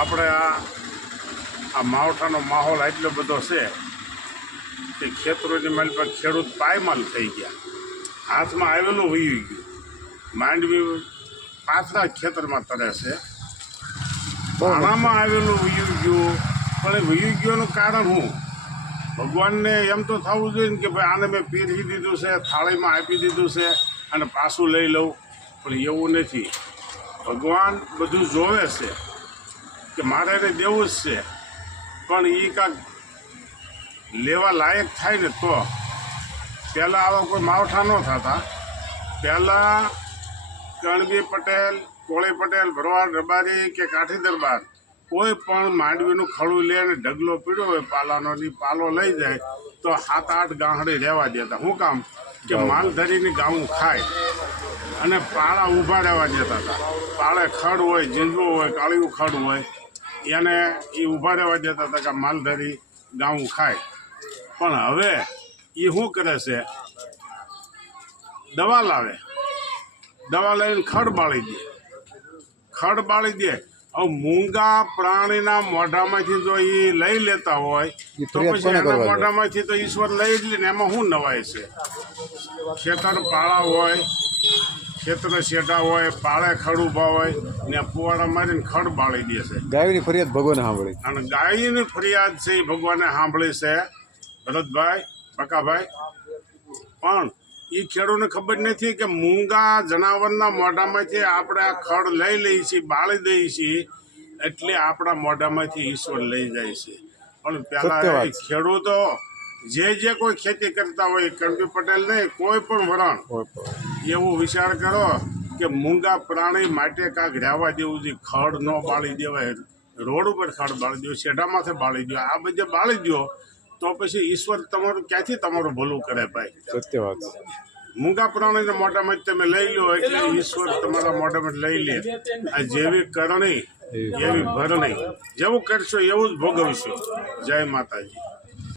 આપણે આ માવઠાનો માહોલ એટલો બધો છે કે ખેતરોની માલ પર ખેડૂત પાયમાલ થઈ ગયા, હાથમાં આવેલું વયું ગયું, માંડવી પાછલા ખેતરમાં તરે છે, પાણામાં આવેલું વયું ગયું. પણ એ વયું ગયોનું કારણ શું? ભગવાનને એમ તો થવું જોઈએ ને કે ભાઈ આને મેં પીરસી દીધું છે, થાળીમાં આપી દીધું છે અને પાછું લઈ લઉં, પણ એવું નથી. ભગવાન બધું જોવે છે કે મારે એને દેવું જ છે, પણ એ કાંક લેવા લાયક થાય ને તો. પહેલાં આવા કોઈ માવઠા ન થતા. પહેલાં કણબી પટેલ, કોળી પટેલ, ભરવાડ, રબારી કે કાઠી દરબાર કોઈ પણ માંડવીનું ખડું લે અને ઢગલો પીડ્યો હોય પાલાનો, પાલો લઈ જાય તો 7-8 ગાંહડી રહેવા દેતા. શું કામ? કે માલધારીની ગાઉં ખાય અને પાળા ઊભા રહેવા દેતા હતા. પાળે ખડ હોય, ઝીંઝવું હોય, કાળિયું ખડ હોય, એને એ ઊભા રહેવા દેતા હતા કે માલધારી ગાઉં ખાય. પણ હવે એ શું કરે છે? દવા લાવે, દવા લઈને ખડ બાળી દે, ખડ બાળી દે. હવે મૂંગા પ્રાણીના મોઢામાંથી જો એ લઈ લેતા હોય તો પછી એના મોઢામાંથી તો ઈશ્વર લઈ જ લે ને. એમાં શું નવાય છે? ખેતર પાળા હોય, ખેતર શેઢા હોય, પાળે ખડ ઊભા હોય ને પુવાડા મારીને ખડ બાળી દે છે. ગાયની ફરિયાદ ભગવાને સાંભળી, અને ગાયની ફરિયાદ છે એ ભગવાને સાંભળી છે, ભરતભાઈ, બકાભાઈ. પણ એ ખેડૂતને ખબર નથી કે મૂંગા જનાવરના મોઢામાંથી આપણે આ ખડ લઈ લઈએ છીએ, બાળી દઈએ છીએ, એટલે આપણા મોઢામાંથી ઈશ્વર લઈ જાય છે. પણ પહેલાં ખેડૂતો જે કોઈ ખેતી કરતા હોય, કણબી પટેલ નહીં, કોઈ પણ વરણ, એવો વિચાર કરો કે મૂંગા પ્રાણી માટે કાંઈક રહેવા દેવું જોઈએ. ખડ ન બાળી દેવાય, રોડ ઉપર ખડ બાળી દો, શેઢામાંથી બાળી દો, આ બધે બાળી દો તો પછી ઈશ્વર તમારું ક્યાંથી તમારું ભલું કરે ભાઈ? સત્ય વાત. મૂંગા પ્રાણીના મોઢામાં તમે લઈ લો એટલે ઈશ્વર તમારા મોઢામાં લઈ લે. આ જેવી કરણી એવી ભરણી, જેવું કરશો એવું જ ભોગવશો. જય માતાજી.